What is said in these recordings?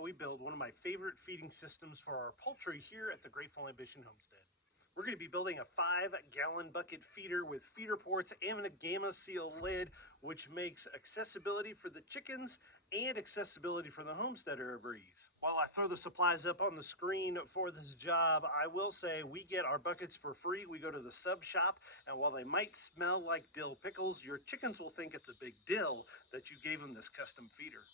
how we build one of my favorite feeding systems for our poultry here at the Grateful Ambition Homestead. We're going to be building a 5-gallon bucket feeder with feeder ports and a gamma seal lid, which makes accessibility for the chickens and accessibility for the homesteader a breeze. While I throw the supplies up on the screen for this job, I will say we get our buckets for free. We go to the sub shop, and while they might smell like dill pickles, your chickens will think it's a big deal that you gave them this custom feeder.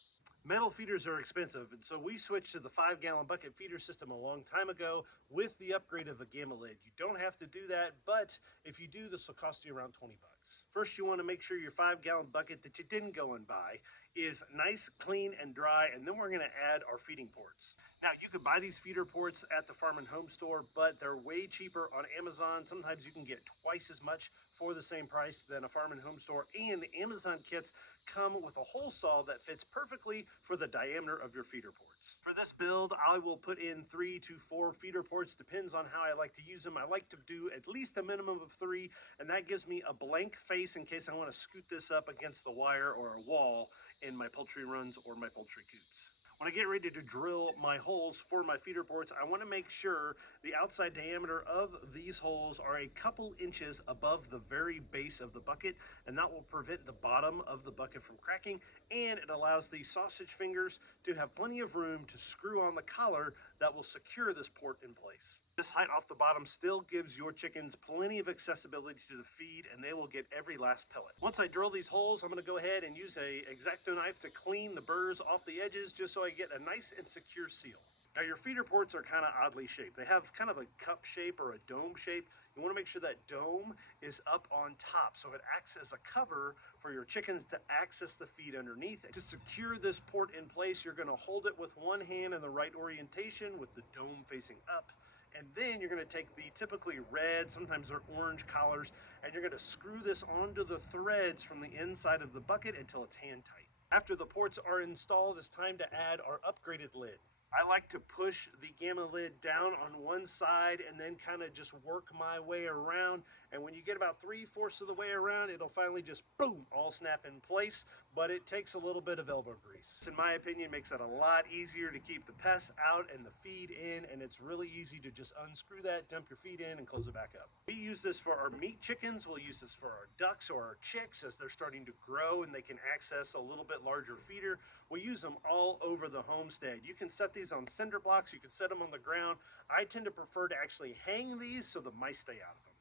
Metal feeders are expensive, and so we switched to the 5-gallon bucket feeder system a long time ago with the upgrade of a gamma lid. You don't have to do that, but if you do, this will cost you around 20 bucks. First, you want to make sure your 5-gallon bucket that you didn't go and buy is nice, clean, and dry, and then we're going to add our feeding ports. Now, you can buy these feeder ports at the farm and home store, but they're way cheaper on Amazon. Sometimes you can get twice as much for the same price than a farm and home store, and the Amazon kits come with a hole saw that fits perfectly for the diameter of your feeder ports. For this build, I will put in 3 to 4 feeder ports, depends on how I like to use them. I like to do at least a minimum of 3, and that gives me a blank face in case I want to scoot this up against the wire or a wall in my poultry runs or my poultry coops. When I get ready to drill my holes for my feeder ports, I want to make sure the outside diameter of these holes are a couple inches above the very base of the bucket, and that will prevent the bottom of the bucket from cracking, and it allows the sausage fingers to have plenty of room to screw on the collar that will secure this port in place. This height off the bottom still gives your chickens plenty of accessibility to the feed, and they will get every last pellet. Once I drill these holes, I'm going to go ahead and use a X-Acto knife to clean the burrs off the edges just so I get a nice and secure seal. Now, your feeder ports are kind of oddly shaped. They have kind of a cup shape or a dome shape. You want to make sure that dome is up on top so it acts as a cover for your chickens to access the feed underneath. To secure this port in place, you're going to hold it with one hand in the right orientation with the dome facing up. And then you're going to take the typically red, sometimes they're orange collars, and you're going to screw this onto the threads from the inside of the bucket until it's hand tight. After the ports are installed, it's time to add our upgraded lid. I like to push the gamma lid down on one side and then kind of just work my way around. And when you get about 3/4 of the way around, it'll finally just boom, all snap in place, but it takes a little bit of elbow grease. In my opinion, makes it a lot easier to keep the pests out and the feed in, and it's really easy to just unscrew that, dump your feed in, and close it back up. We use this for our meat chickens. We'll use this for our ducks or our chicks as they're starting to grow and they can access a little bit larger feeder. We use them all over the homestead. You can set these on cinder blocks, you can set them on the ground. I tend to prefer to actually hang these so the mice stay out of them.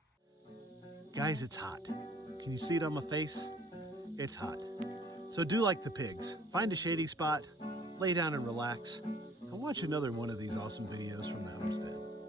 Guys, it's hot. Can you see it on my face? It's hot. So do like the pigs. Find a shady spot, lay down and relax, and watch another one of these awesome videos from the homestead.